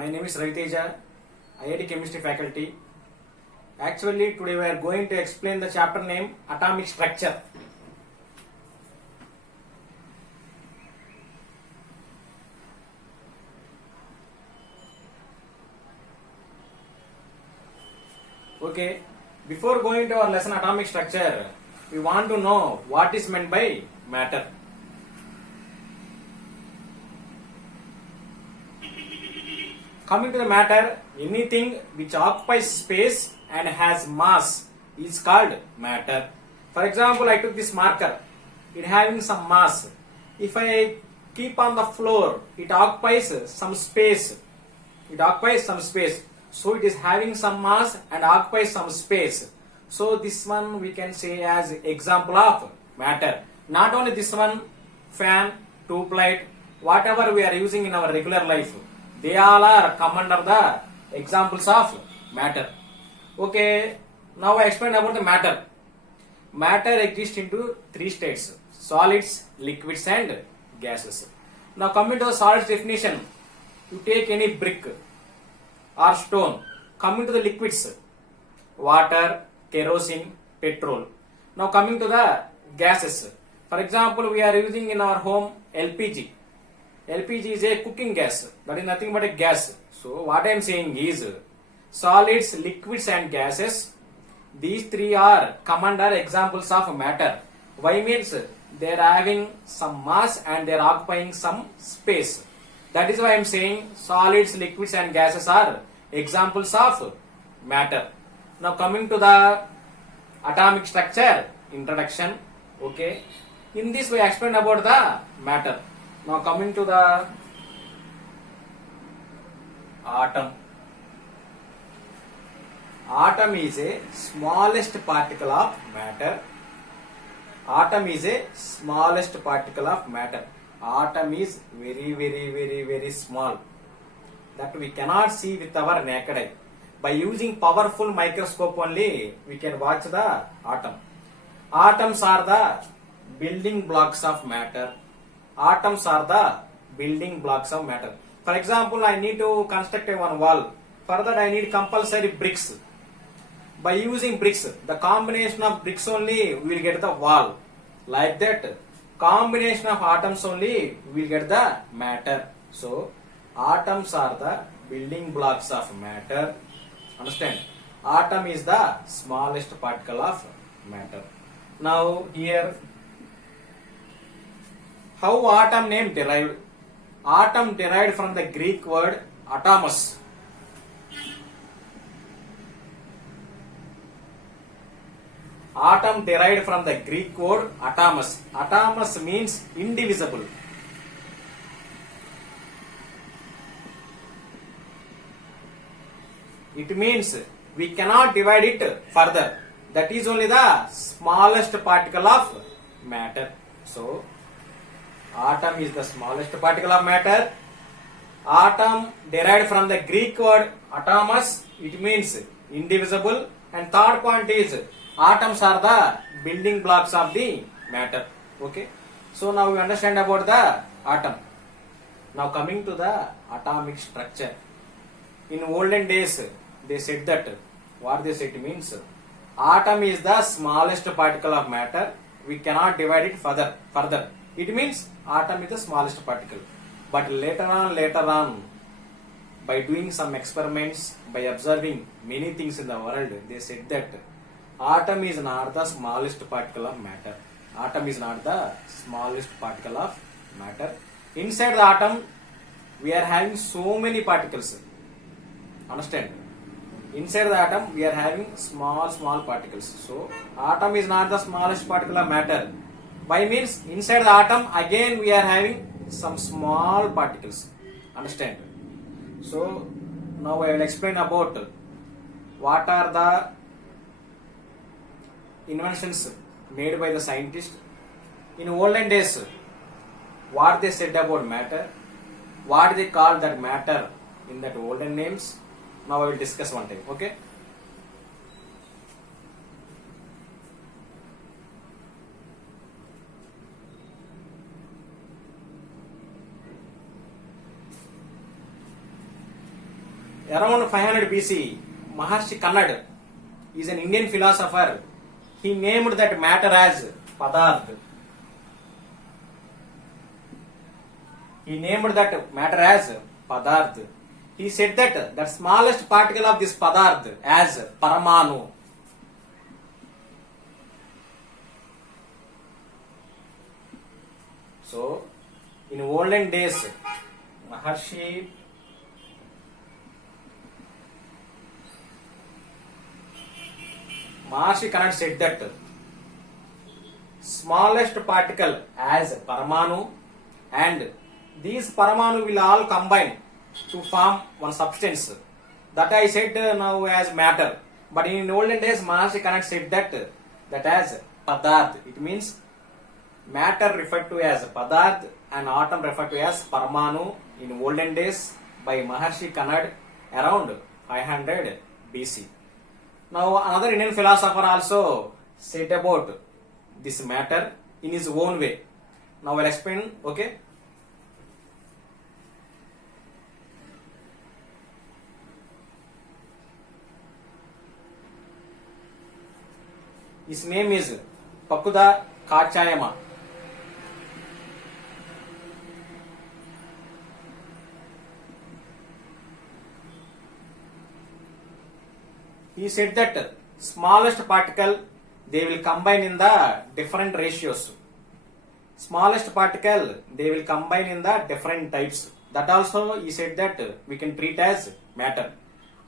My name is Raviteja, IIT Chemistry faculty. Actually, today we are going to explain the chapter name Atomic Structure. Okay, before going to our lesson Atomic Structure, we want to know what is meant by matter. Coming to the matter, anything which occupies space and has mass is called matter. For example, I took this marker, it having some mass. If I keep on the floor, it occupies some space. So it is having some mass and occupies some space. So this one we can say as example of matter. Not only this one, fan, tube light, whatever we are using in our regular life, they all are come under the examples of matter. Okay, now I explain about the matter. Matter exists into three states: solids, liquids and gases. Now coming to the solids definition, you take any brick or stone. Coming to the liquids, water, kerosene, petrol. Now coming to the gases, for example, we are using in our home LPG. LPG is a cooking gas, that is nothing but a gas. So what I am saying is solids, liquids and gases, these three are come under examples of matter. Why means they are having some mass and they are occupying some space. That is why I am saying solids, liquids and gases are examples of matter. Now coming to the atomic structure introduction. Okay, in this we explain about the matter. Now coming to the atom. Atom is a smallest particle of matter. Atom is a smallest particle of matter. Atom is very small, that we cannot see with our naked eye. By using powerful microscope only we can watch the atom. Atoms are the building blocks of matter. Atoms are the building blocks of matter. For example, I need to construct one wall. For that I need compulsory bricks. By using bricks, the combination of bricks only we will get the wall. Like that, combination of atoms only we will get the matter. So atoms are the building blocks of matter. Understand? Atom is the smallest particle of matter. Now here, how atom name derived? Atom derived from the Greek word atomos. Atom derived from the Greek word atomos. Atomos means indivisible. It means we cannot divide it further. That is only the smallest particle of matter. So atom is the smallest particle of matter. Atom derived from the Greek word atomos. It means indivisible. And third point is atoms are the building blocks of the matter. Okay. So now we understand about the atom. Now coming to the atomic structure. In olden days, they said that, what they said means, atom is the smallest particle of matter. We cannot divide it further. It means atom is the smallest particle. But later on, by doing some experiments, by observing many things in the world, they said that atom is not the smallest particle of matter. Atom is not the smallest particle of matter. Inside the atom, we are having so many particles. Understand? Inside the atom, we are having small particles. So atom is not the smallest particle of matter. Why means inside the atom again we are having some small particles. Understand? So now I will explain about what are the inventions made by the scientists. In olden days, what they said about matter, what they call that matter in that olden names. Now I will discuss one time. Okay. Around 500 BC, Maharshi Kannad is an Indian philosopher. He named that matter as Padarth. He named that matter as Padarth. He said that the smallest particle of this Padarth as Paramanu. So, in olden days, Maharshi Kannad said that smallest particle as Paramanu, and these Paramanu will all combine to form one substance. That I said now as matter. But in olden days, Maharshi Kannad said that as Padarth. It means matter referred to as Padarth and atom referred to as Paramanu in olden days by Maharshi Kannad around 500 BC. Now another Indian philosopher also said about this matter in his own way. Now I'll explain, okay? His name is Pakuda Kachayama. He said that smallest particle they will combine in the different ratios. Smallest particle they will combine in the different types. That also he said that we can treat as matter.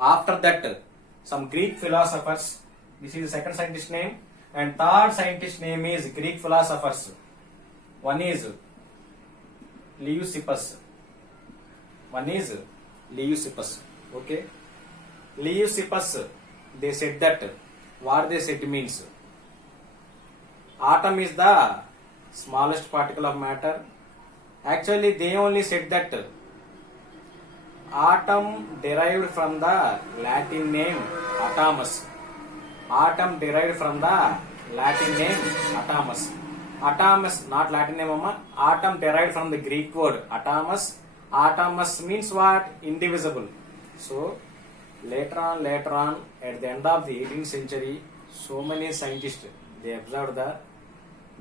After that, some Greek philosophers, this is the second scientist name, and third scientist name is Greek philosophers. One is Leucippus. Okay. Leucippus, they said that what they said means atom is the smallest particle of matter. Actually, they only said that atom derived from the Latin name atomus. Atom derived from the Latin name atomus. Atomus, not Latin name, amma. Atom derived from the Greek word atomus. Atomus means what? Indivisible. So, later on, at the end of the 18th century, so many scientists, they observed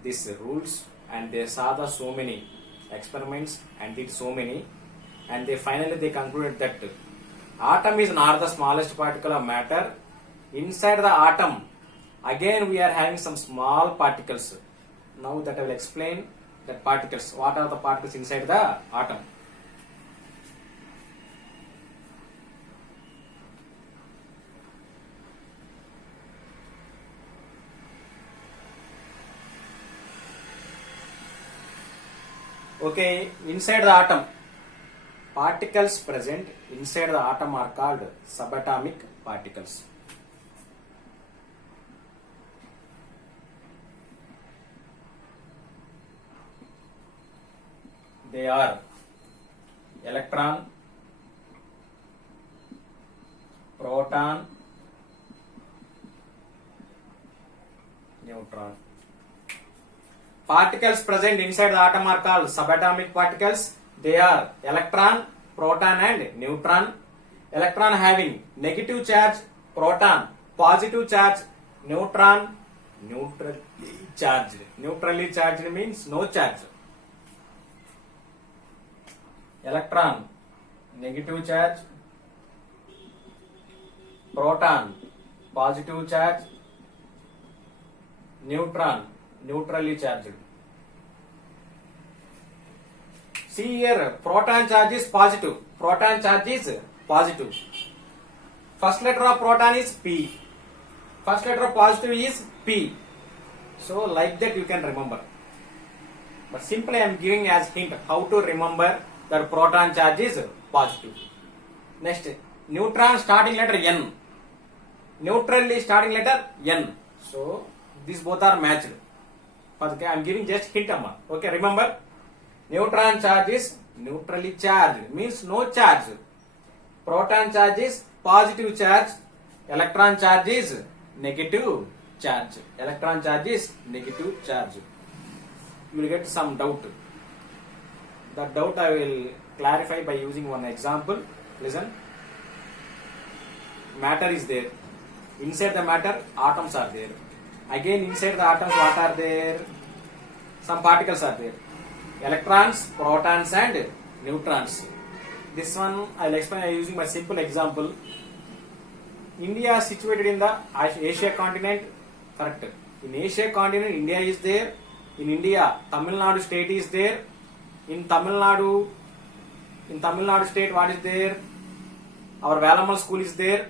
these rules and they saw so many experiments and did so many, and they finally concluded that atom is not the smallest particle of matter. Inside the atom, again we are having some small particles. Now that I will explain that particles. What are the particles inside the atom? Okay, inside the atom, particles present inside the atom are called subatomic particles. They are electron, proton, neutron. Particles present inside the atom are called subatomic particles. They are electron, proton and neutron. Electron having negative charge, proton positive charge, neutron neutrally charged. Neutrally charged means no charge. Electron negative charge, proton positive charge, neutron neutrally charged. See here, proton charge is positive. Proton charge is positive. First letter of proton is P. First letter of positive is P. So like that you can remember. But simply I am giving as hint how to remember that proton charge is positive. Next, neutron starting letter N. Neutrally starting letter N. So these both are matched. Okay, I am giving just hint, amma. Okay, remember, neutron charge is neutrally charged, means no charge. Proton charge is positive charge. Electron charge is negative charge. Electron charge is negative charge. You will get some doubt. That doubt I will clarify by using one example. Listen. matter is there. Inside the matter, atoms are there. Again, inside the atoms, what are there? Some particles are there. Electrons, protons, and neutrons. This one I'll explain using my simple example. India is situated in the Asia continent. Correct. In Asia continent, India is there. In India, Tamil Nadu state is there. In Tamil Nadu state, what is there? Our Valamal school is there.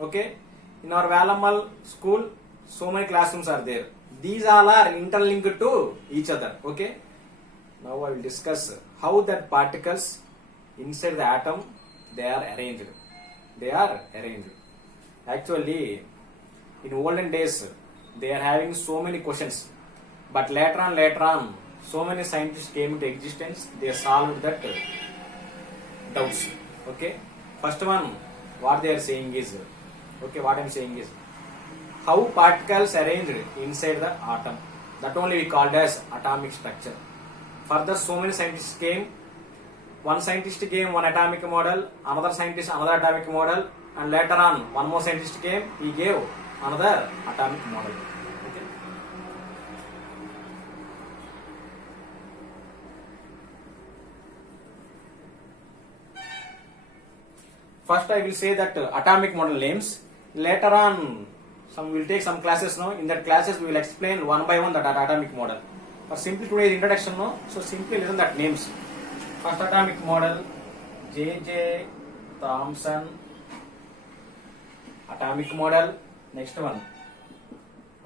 Okay. In our Valamal school, so many classrooms are there. These all are interlinked to each other. Okay. Now I will discuss how that particles inside the atom they are arranged. They are arranged. Actually, in olden days, they are having so many questions. But later on, so many scientists came into existence. They solved that doubts. Okay. First one, what they are saying is, okay, what I am saying is, how particles arranged inside the atom. That only we called as atomic structure. Further, so many scientists came. One scientist gave one atomic model, another scientist another atomic model, and later on, one more scientist came. He gave another atomic model. Okay. First, I will say that atomic model names. Later on, we will take some classes. No, in that classes we will explain one by one that atomic model. For simply today's introduction, no, so simply listen that names. First atomic model, J.J. Thomson atomic model. Next one,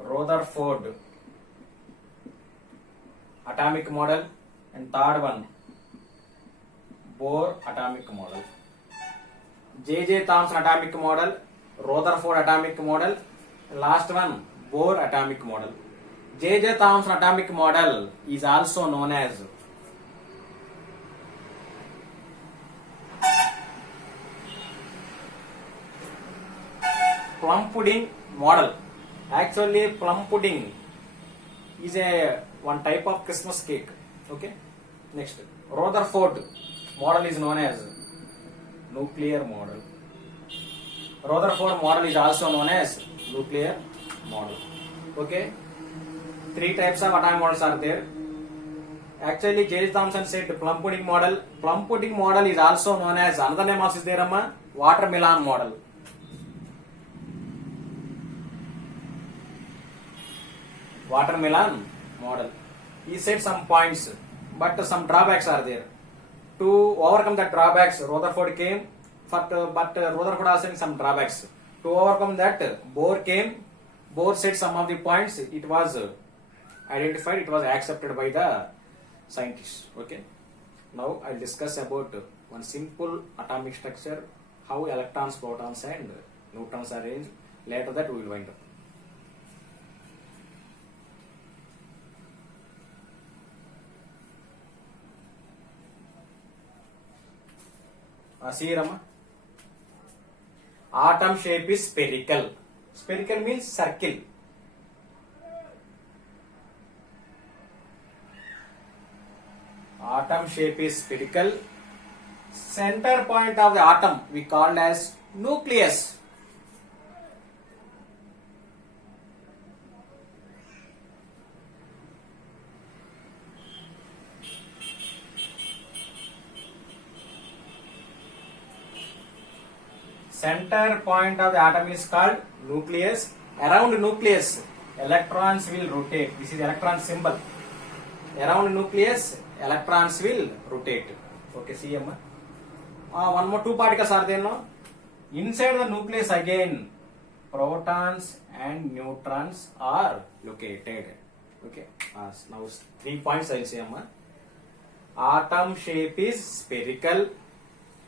Rutherford atomic model, and third one, Bohr atomic model. J.J. Thomson atomic model, Rutherford atomic model, and last one, Bohr atomic model. J.J. Thomson atomic model is also known as plum pudding model. Actually, plum pudding is one type of Christmas cake. Okay. Next, Rutherford model is known as nuclear model. Rutherford model is also known as nuclear model. Okay. Three types of atomic models are there. Actually, J.J. Thomson said plum pudding model. Plum pudding model is also known as, another name also is there, amma, watermelon model. Watermelon model. He said some points, but some drawbacks are there. To overcome the drawbacks, Rutherford came, but Rutherford also had some drawbacks. To overcome that, Bohr came. Bohr said some of the points. It was identified. It was accepted by the scientists. Okay. Now I'll discuss about one simple atomic structure, how electrons, protons, and neutrons are arranged. Later that we will wind up. See, Rama. Atom shape is spherical. Spherical means circle. Atom shape is spherical. Center point of the atom we called as nucleus. Center point of the atom is called nucleus. Around nucleus, electrons will rotate. This is electron symbol. Around nucleus, electrons will rotate. Okay, see, one more two particles are there now. Inside the nucleus again, protons and neutrons are located. Okay, now 3 points I will say, Atom shape is spherical.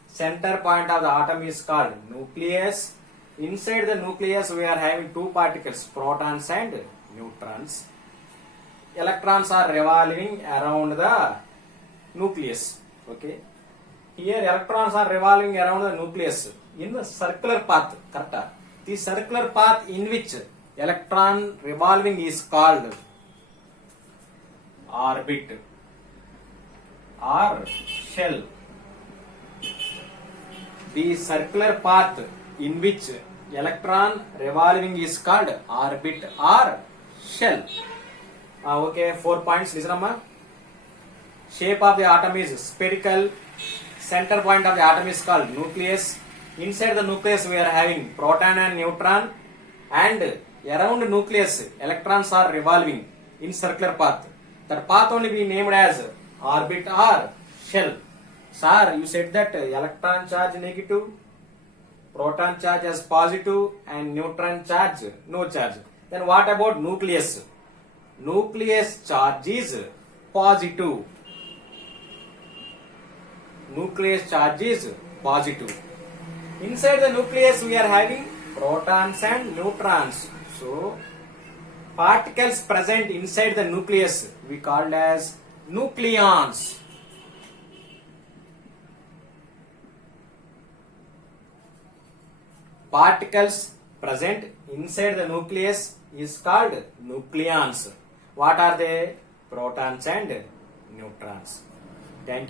Center point of the atom is called nucleus. Inside the nucleus we are having two particles, protons and neutrons. Electrons are revolving around the nucleus. Okay. Here electrons are revolving around the nucleus in the circular path. Correct? The circular path in which electron revolving is called orbit or shell. The circular path in which electron revolving is called orbit or shell. Okay, 4 points. Listen, amma. Shape of the atom is spherical. Center point of the atom is called nucleus. Inside the nucleus we are having proton and neutron, and around nucleus electrons are revolving in circular path. That path only be named as orbit or shell. Sir, you said that electron charge negative, proton charge as positive, and neutron charge no charge. Then what about nucleus? Nucleus charge is positive. Nucleus charge is positive. Inside the nucleus we are having protons and neutrons. So particles present inside the nucleus we called as nucleons. Particles present inside the nucleus is called nucleons. What are they? Protons and neutrons. Thank you.